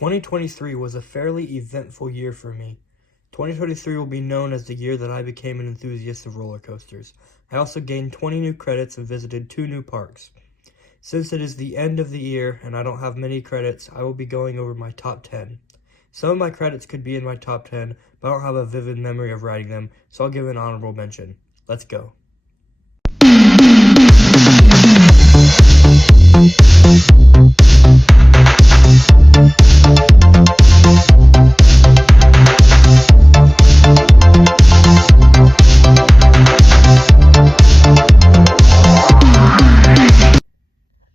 2023 was a fairly eventful year for me. 2023 will be known as the year that I became an enthusiast of roller coasters. I also gained 20 new credits and visited 2 new parks. Since it is the end of the year and I don't have many credits, I will be going over my top 10. Some of my credits could be in my top 10, but I don't have a vivid memory of writing them, so I'll give an honorable mention. Let's go.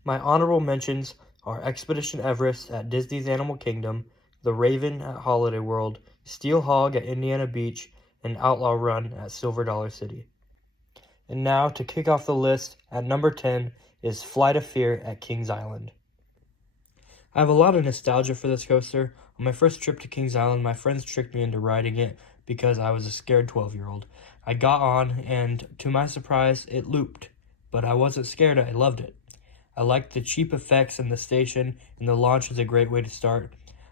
My honorable mentions are Expedition Everest at Disney's Animal Kingdom, The Raven at Holiday World, Steel Hog at Indiana Beach, and Outlaw Run at Silver Dollar City. And now, to kick off the list, at number 10 is Flight of Fear at Kings Island. I have a lot of nostalgia for this coaster. On my first trip to Kings Island, my friends tricked me into riding it because I was a scared 12-year-old. I got on, and to my surprise, it looped. But I wasn't scared, I loved it. I liked the cheap effects in the station, and the launch is a great way to start.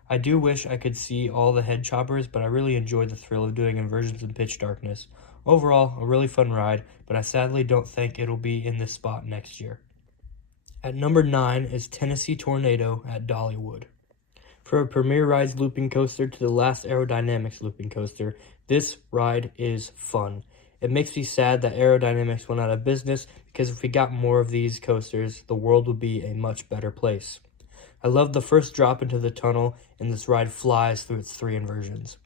I do wish I could see all the head choppers, but I really enjoyed the thrill of doing inversions in pitch darkness. Overall, a really fun ride, but I sadly don't think it'll be in this spot next year. At number 9 is Tennessee Tornado at Dollywood. For a Premier Rides looping coaster to the last Aerodynamics looping coaster, this ride is fun. It makes me sad that Aerodynamics went out of business because if we got more of these coasters, the world would be a much better place. I love the first drop into the tunnel, and this ride flies through its 3 inversions.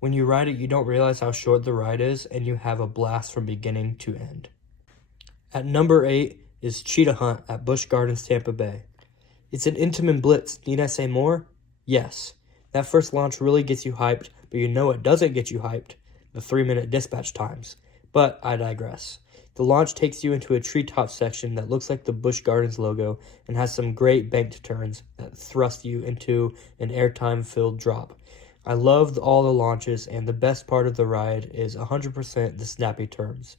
When you ride it, you don't realize how short the ride is, and you have a blast from beginning to end. At number 8 is Cheetah Hunt at Busch Gardens, Tampa Bay. It's an Intamin Blitz. Need I say more? Yes. That first launch really gets you hyped, but you know it doesn't get you hyped. The 3-minute dispatch times. But I digress. The launch takes you into a treetop section that looks like the Busch Gardens logo and has some great banked turns that thrust you into an airtime-filled drop. I loved all the launches, and the best part of the ride is 100% the snappy turns.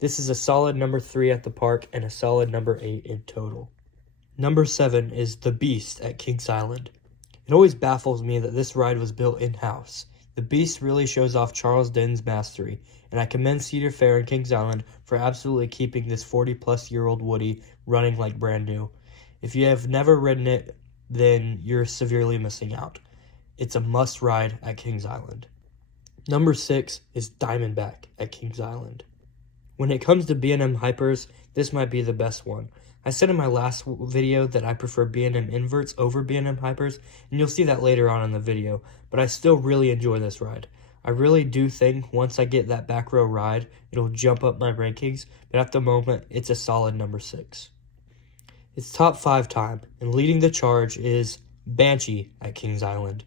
This is a solid number 3 at the park and a solid number 8 in total. Number 7 is The Beast at Kings Island. It always baffles me that this ride was built in-house. The Beast really shows off Charles Den's mastery, and I commend Cedar Fair and Kings Island for absolutely keeping this 40-plus-year-old Woody running like brand new. If you have never ridden it, then you're severely missing out. It's a must-ride at Kings Island. Number 6 is Diamondback at Kings Island. When it comes to B&M Hypers, this might be the best one. I said in my last video that I prefer B&M inverts over B&M Hypers, and you'll see that later on in the video, but I still really enjoy this ride. I really do think once I get that back row ride, it'll jump up my rankings, but at the moment, it's a solid number 6. It's top 5 time, and leading the charge is Banshee at Kings Island.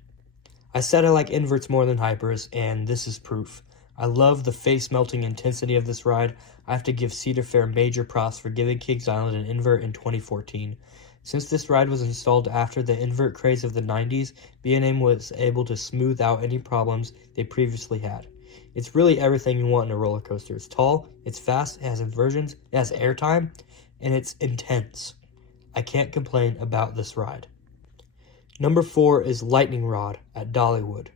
I said I like inverts more than hypers, and this is proof. I love the face-melting intensity of this ride. I have to give Cedar Fair major props for giving Kings Island an invert in 2014. Since this ride was installed after the invert craze of the 90s, B&M was able to smooth out any problems they previously had. It's really everything you want in a roller coaster. It's tall, it's fast, it has inversions, it has airtime, and it's intense. I can't complain about this ride. Number 4 is Lightning Rod at Dollywood.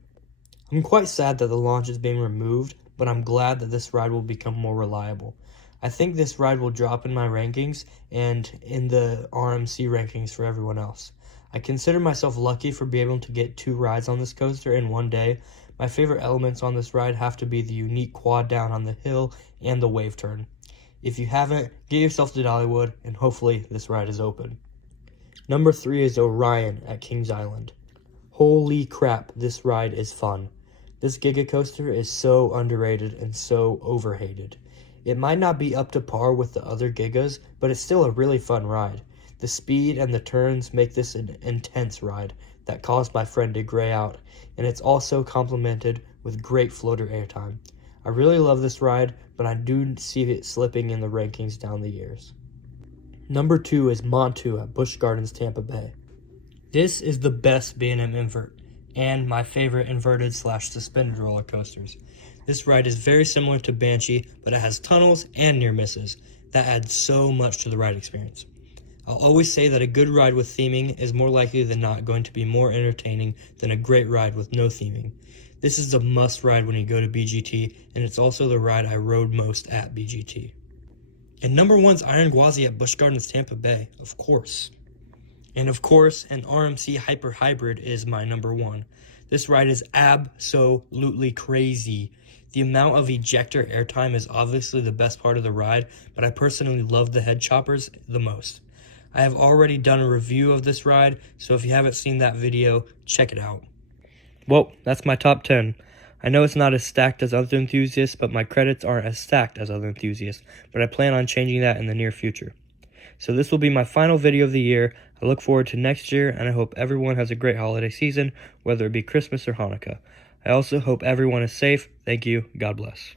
I'm quite sad that the launch is being removed, but I'm glad that this ride will become more reliable. I think this ride will drop in my rankings and in the RMC rankings for everyone else. I consider myself lucky for being able to get 2 rides on this coaster in one day. My favorite elements on this ride have to be the unique quad down on the hill and the wave turn. If you haven't, get yourself to Dollywood, and hopefully this ride is open. Number 3 is Orion at Kings Island. Holy crap, this ride is fun. This Giga Coaster is so underrated and so overhated. It might not be up to par with the other Gigas, but it's still a really fun ride. The speed and the turns make this an intense ride that caused my friend to gray out, and it's also complemented with great floater airtime. I really love this ride, but I do see it slipping in the rankings down the years. Number 2 is Montu at Busch Gardens, Tampa Bay. This is the best B&M invert, and my favorite inverted/suspended roller coasters. This ride is very similar to Banshee, but it has tunnels and near misses. That adds so much to the ride experience. I'll always say that a good ride with theming is more likely than not going to be more entertaining than a great ride with no theming. This is the must ride when you go to BGT, and it's also the ride I rode most at BGT. And number one's Iron Gwazi at Busch Gardens Tampa Bay, of course. And of course, an RMC Hyper Hybrid is my number one. This ride is absolutely crazy. The amount of ejector airtime is obviously the best part of the ride, but I personally love the head choppers the most. I have already done a review of this ride, so if you haven't seen that video, check it out. Well, that's my top 10. I know it's not as stacked as other enthusiasts, but my credits aren't as stacked as other enthusiasts, but I plan on changing that in the near future. So this will be my final video of the year. I look forward to next year, and I hope everyone has a great holiday season, whether it be Christmas or Hanukkah. I also hope everyone is safe. Thank you. God bless.